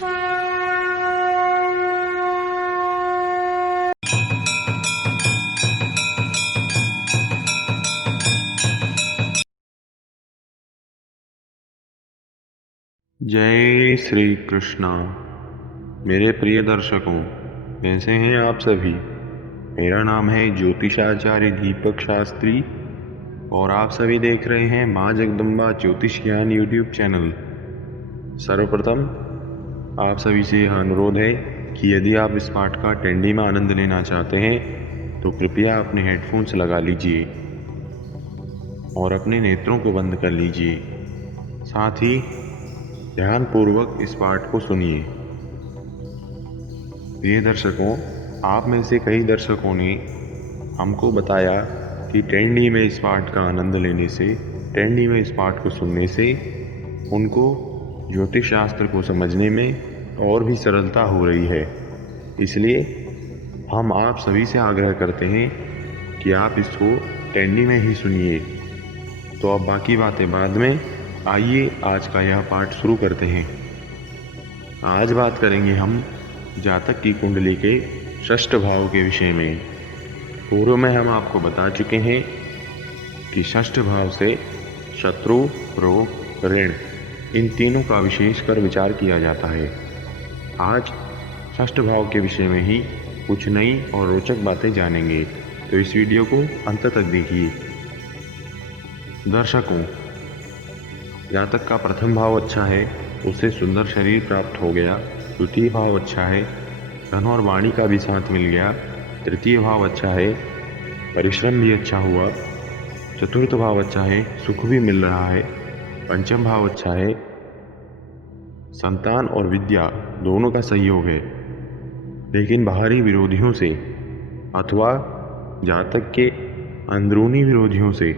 जय श्री कृष्णा। मेरे प्रिय दर्शकों, कैसे हैं आप सभी। मेरा नाम है ज्योतिषाचार्य दीपक शास्त्री और आप सभी देख रहे हैं माँ जगदम्बा ज्योतिष ज्ञान यूट्यूब चैनल। सर्वप्रथम आप सभी से यह अनुरोध है कि यदि आप इस पाठ का टैंडी में आनंद लेना चाहते हैं तो कृपया अपने हेडफोन्स लगा लीजिए और अपने नेत्रों को बंद कर लीजिए। साथ ही ध्यानपूर्वक इस पाठ को सुनिए। प्रिय दर्शकों, आप में से कई दर्शकों ने हमको बताया कि टैंडी में इस पाठ का आनंद लेने से, टैंडी में इस पाठ को सुनने से उनको ज्योतिष शास्त्र को समझने में और भी सरलता हो रही है। इसलिए हम आप सभी से आग्रह करते हैं कि आप इसको टैंडी में ही सुनिए। तो अब बाकी बातें बाद में, आइए आज का यह पाठ शुरू करते हैं। आज बात करेंगे हम जातक की कुंडली के षष्ठ भाव के विषय में। पूर्व में हम आपको बता चुके हैं कि षष्ठ भाव से शत्रु, रोग, ऋण, इन तीनों का विशेष कर विचार किया जाता है। आज षष्ठ भाव के विषय में ही कुछ नई और रोचक बातें जानेंगे, तो इस वीडियो को अंत तक देखिए। दर्शकों, जातक का प्रथम भाव अच्छा है, उसे सुंदर शरीर प्राप्त हो गया। द्वितीय भाव अच्छा है, धन और वाणी का भी साथ मिल गया। तृतीय भाव अच्छा है, परिश्रम भी अच्छा हुआ। चतुर्थ भाव अच्छा है, सुख भी मिल रहा है। पंचम भाव अच्छा है, संतान और विद्या दोनों का सहयोग है। लेकिन बाहरी विरोधियों से अथवा जातक के अंदरूनी विरोधियों से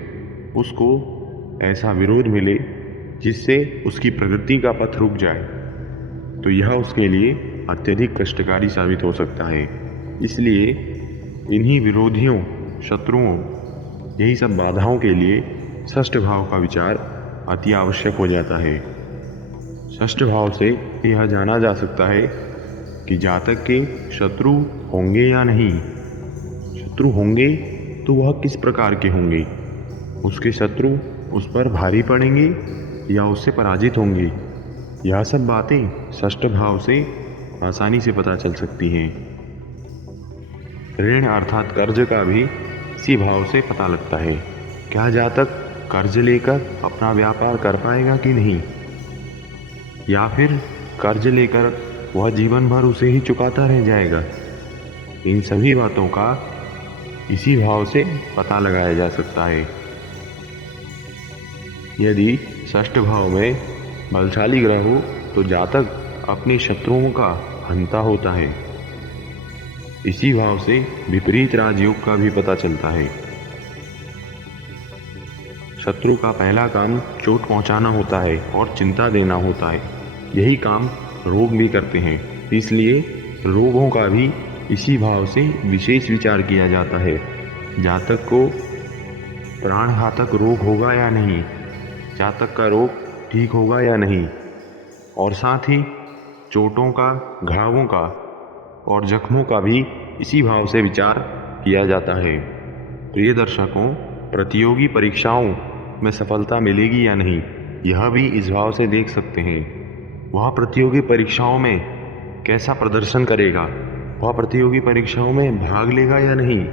उसको ऐसा विरोध मिले जिससे उसकी प्रगति का पथ रुक जाए, तो यह उसके लिए अत्यधिक कष्टकारी साबित हो सकता है। इसलिए इन्हीं विरोधियों, शत्रुओं, यही सब बाधाओं के लिए षष्ठ भाव का विचार अति आवश्यक हो जाता है। षष्ठ भाव से यह जाना जा सकता है कि जातक के शत्रु होंगे या नहीं। शत्रु होंगे तो वह किस प्रकार के होंगे, उसके शत्रु उस पर भारी पड़ेंगे या उससे पराजित होंगे। यह सब बातें षष्ठ भाव से आसानी से पता चल सकती हैं। ऋण अर्थात कर्ज का भी इसी भाव से पता लगता है। क्या जातक कर्ज लेकर अपना व्यापार कर पाएगा कि नहीं, या फिर कर्ज लेकर वह जीवन भर उसे ही चुकाता रह जाएगा। इन सभी बातों का इसी भाव से पता लगाया जा सकता है। यदि षष्ठ भाव में बलशाली ग्रह हो तो जातक अपने शत्रुओं का हंता होता है। इसी भाव से विपरीत राजयोग का भी पता चलता है। शत्रु का पहला काम चोट पहुंचाना होता है और चिंता देना होता है। यही काम रोग भी करते हैं। इसलिए रोगों का भी इसी भाव से विशेष विचार किया जाता है। जातक को प्राणघातक रोग होगा या नहीं, जातक का रोग ठीक होगा या नहीं, और साथ ही चोटों का, घावों का और जख्मों का भी इसी भाव से विचार किया जाता है। प्रिय दर्शकों, प्रतियोगी परीक्षाओं में सफलता मिलेगी या नहीं, यह भी इस भाव से देख सकते हैं। वह प्रतियोगी परीक्षाओं में कैसा प्रदर्शन करेगा, वह प्रतियोगी परीक्षाओं में भाग लेगा या नहीं।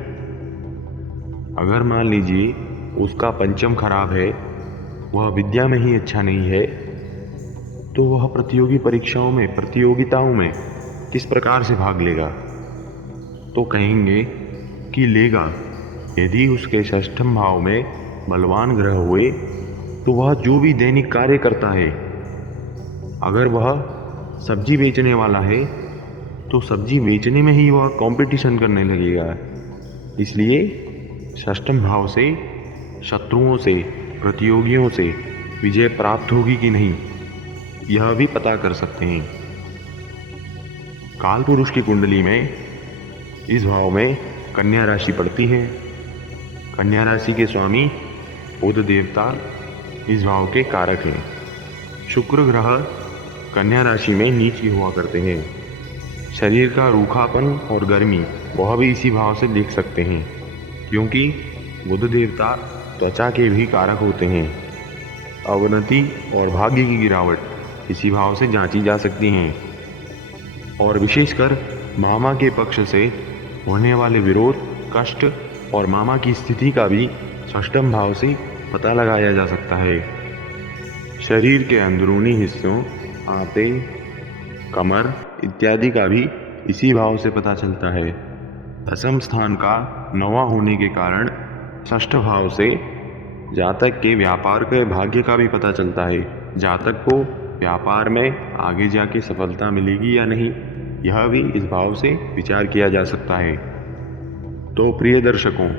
अगर मान लीजिए उसका पंचम खराब है, वह विद्या में ही अच्छा नहीं है, तो वह प्रतियोगी परीक्षाओं में, प्रतियोगिताओं में किस प्रकार से भाग लेगा। तो कहेंगे कि लेगा। यदि उसके षष्ठम भाव में बलवान ग्रह हुए तो वह जो भी दैनिक कार्य करता है, अगर वह सब्जी बेचने वाला है तो सब्जी बेचने में ही वह कंपटीशन करने लगेगा। इसलिए षष्ठम भाव से शत्रुओं से, प्रतियोगियों से विजय प्राप्त होगी कि नहीं, यह भी पता कर सकते हैं। काल पुरुष की कुंडली में इस भाव में कन्या राशि पड़ती है। कन्या राशि के स्वामी बुध देवता इस भाव के कारक हैं। शुक्र ग्रह कन्या राशि में नीच हुआ करते हैं। शरीर का रूखापन और गर्मी वह भी इसी भाव से देख सकते हैं, क्योंकि बुध देवता त्वचा के भी कारक होते हैं। अवनति और भाग्य की गिरावट इसी भाव से जांची जा सकती हैं, और विशेषकर मामा के पक्ष से होने वाले विरोध, कष्ट और मामा की स्थिति का भी षष्ठम भाव से पता लगाया जा सकता है। शरीर के अंदरूनी हिस्सों, आंतें, कमर इत्यादि का भी इसी भाव से पता चलता है। दसम स्थान का 9वां होने के कारण षष्ठ भाव से जातक के व्यापार के भाग्य का भी पता चलता है। जातक को व्यापार में आगे जाके सफलता मिलेगी या नहीं, यह भी इस भाव से विचार किया जा सकता है। तो प्रिय दर्शकों,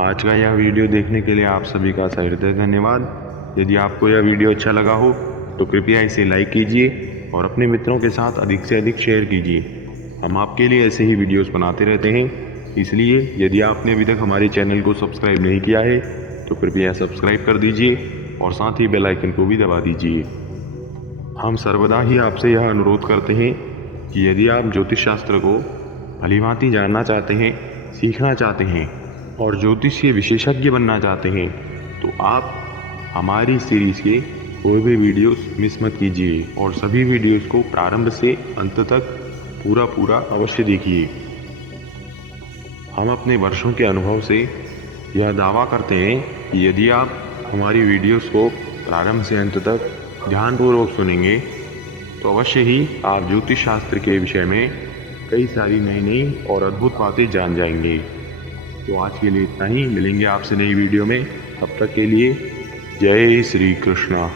आज का यह वीडियो देखने के लिए आप सभी का सहृदय धन्यवाद। यदि आपको यह वीडियो अच्छा लगा हो तो कृपया इसे लाइक कीजिए और अपने मित्रों के साथ अधिक से अधिक शेयर कीजिए। हम आपके लिए ऐसे ही वीडियोस बनाते रहते हैं, इसलिए यदि आपने अभी तक हमारे चैनल को सब्सक्राइब नहीं किया है तो कृपया सब्सक्राइब कर दीजिए और साथ ही बेल आइकन को भी दबा दीजिए। हम सर्वदा ही आपसे यह अनुरोध करते हैं कि यदि आप ज्योतिष शास्त्र को भलीभांति जानना चाहते हैं, सीखना चाहते हैं और ज्योतिष के विशेषज्ञ बनना चाहते हैं, तो आप हमारी सीरीज के कोई भी वीडियोस मिस मत कीजिए और सभी वीडियोस को प्रारंभ से अंत तक पूरा अवश्य देखिए। हम अपने वर्षों के अनुभव से यह दावा करते हैं कि यदि आप हमारी वीडियोस को प्रारंभ से अंत तक ध्यानपूर्वक सुनेंगे तो अवश्य ही आप ज्योतिष शास्त्र के विषय में कई सारी नई और अद्भुत बातें जान जाएंगे। तो आज के लिए इतना ही, मिलेंगे आपसे नई वीडियो में। तब तक के लिए जय श्री कृष्णा।